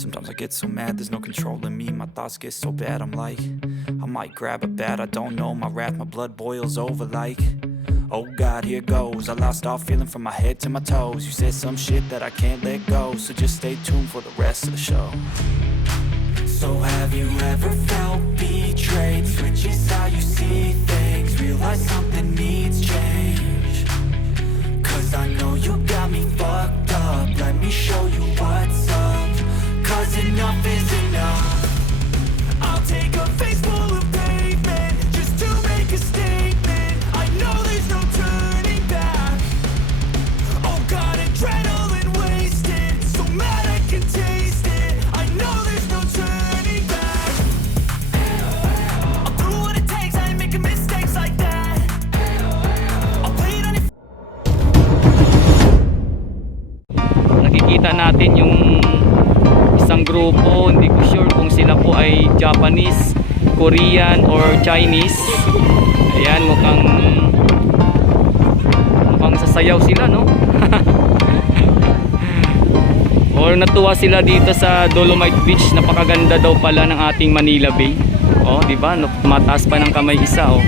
Sometimes I get so mad, there's no controlling me. My thoughts get so bad, I'm like, I might grab a bat, I don't know. My wrath, my blood boils over like, oh God, here goes. I lost all feeling from my head to my toes. You said some shit that I can't let go, so just stay tuned for the rest of the show. So have you ever felt betrayed? Switches how you see things, realize something needs change. Cause I know you got me fucked up, let me show you what's up. Cause enough is enough. I'll take a face full of pavement just to make a statement. I know there's no turning back. Oh God, adrenaline wasted, so mad I can taste it. I know there's no turning back. I'll do what it takes, I ain't making mistakes like that. I'll play it on your... Nakikita natin yung isang grupo, hindi ko sure kung sila po ay Japanese, Korean or Chinese. Ayan, mukhang sasayaw sila, no? Or natuwa sila dito sa Dolomite Beach. Napakaganda daw pala ng ating Manila Bay. Oh, di ba? Tumataas pa ng kamay isa, oh.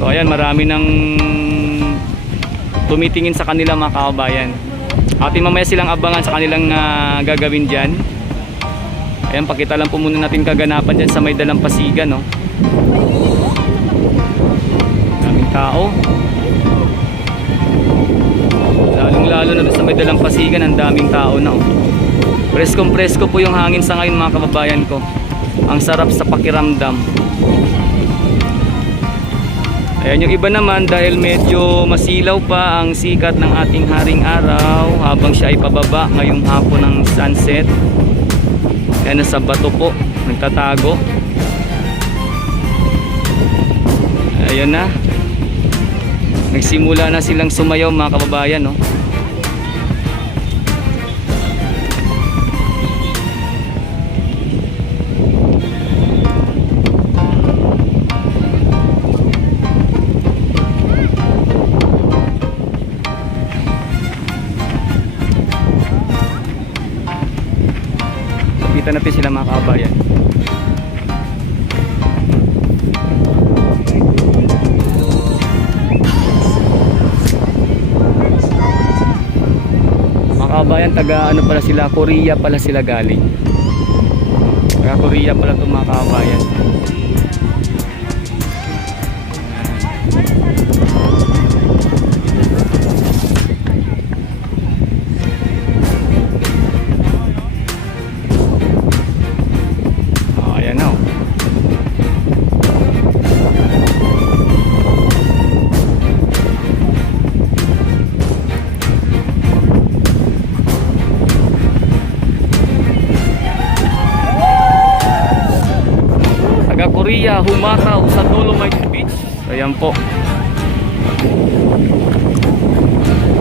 So ayan, marami nang tumitingin sa kanila, mga kababayan. Atin mamaya silang abangan sa kanilang gagawin dyan. Ayan, pakita lang po muna natin kaganapan dyan sa may Dalampasigan, no? Daming tao. Lalong lalo na sa may Dalampasigan, ang daming tao na, oh. Preskong presko po yung hangin sa ngayon, mga kababayan ko. Ang sarap sa pakiramdam. Ayan, yung iba naman, dahil medyo masilaw pa ang sikat ng ating haring araw habang siya ay pababa ngayong hapon ng sunset. Ayan, nasa bato po, nagtatago. Ayan na, nagsimula na silang sumayaw, mga kababayan, no? Kita natin sila, mga kabayan. Mga kabayan, taga ano pala sila, Korea pala sila galing. Taga Korea pala itong mga kabayan. Korea humataw sa Dolomite Beach. Ayan po.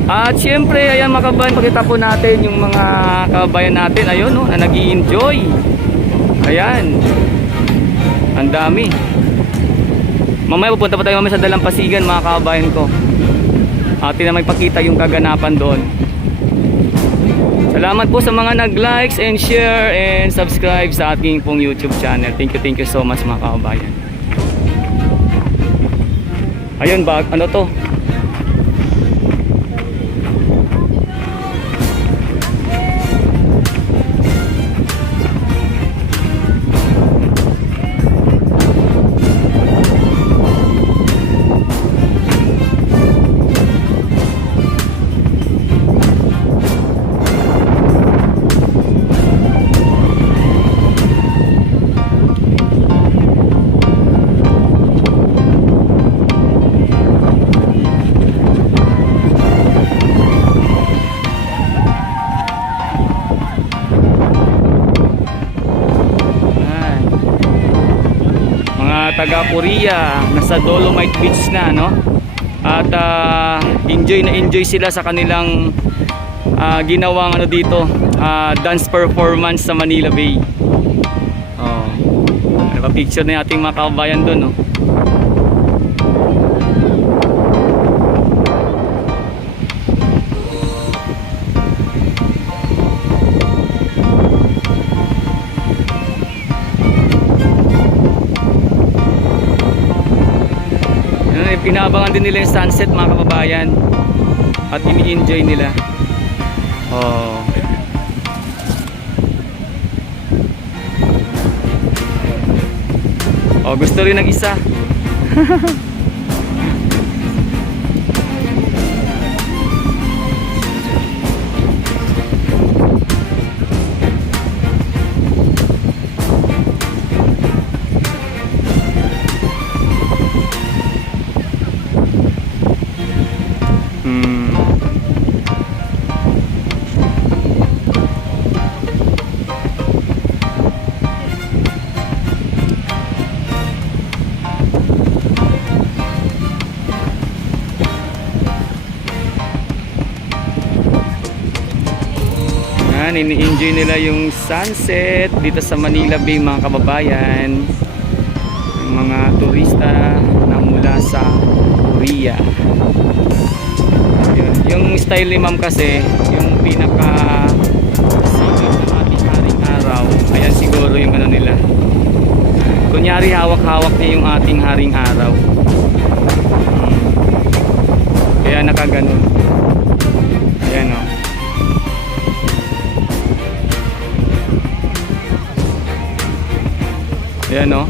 At syempre, ayan mga kabayan, pakita po natin yung mga kabayan natin, ayun, no, na nag-i-enjoy. Ayan, ang dami. Mamaya pupunta pa tayo mamaya sa Dalampasigan, mga kabayan ko. Atin na may pakita yung kaganapan doon. Salamat po sa mga nag-likes and share and subscribe sa ating pong YouTube channel. Thank you so much, mga kababayan. Ayun ba, ano to? Taga Korea, nasa Dolomite Beach na, no? At enjoy na enjoy sila sa kanilang ginawang ano dito, dance performance sa Manila Bay. Oh, naka-picture na yung ating mga kababayan doon, no? inaabangan din nila yung sunset mga kababayan. At ini-enjoy nila. Oh. Oh, gusto rin ng isa. Ini-enjoy nila yung sunset dito sa Manila Bay mga kababayan. Yung mga turista na mula sa Korea. Yung style ni ma'am kasi, yung pinaka sikat ng ating haring araw, ayan siguro yung ano nila. Kunyari hawak-hawak niya yung ating haring araw. Kaya nakaganon. Ayan o. Ayan o.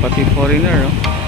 Pati foreigner, oh.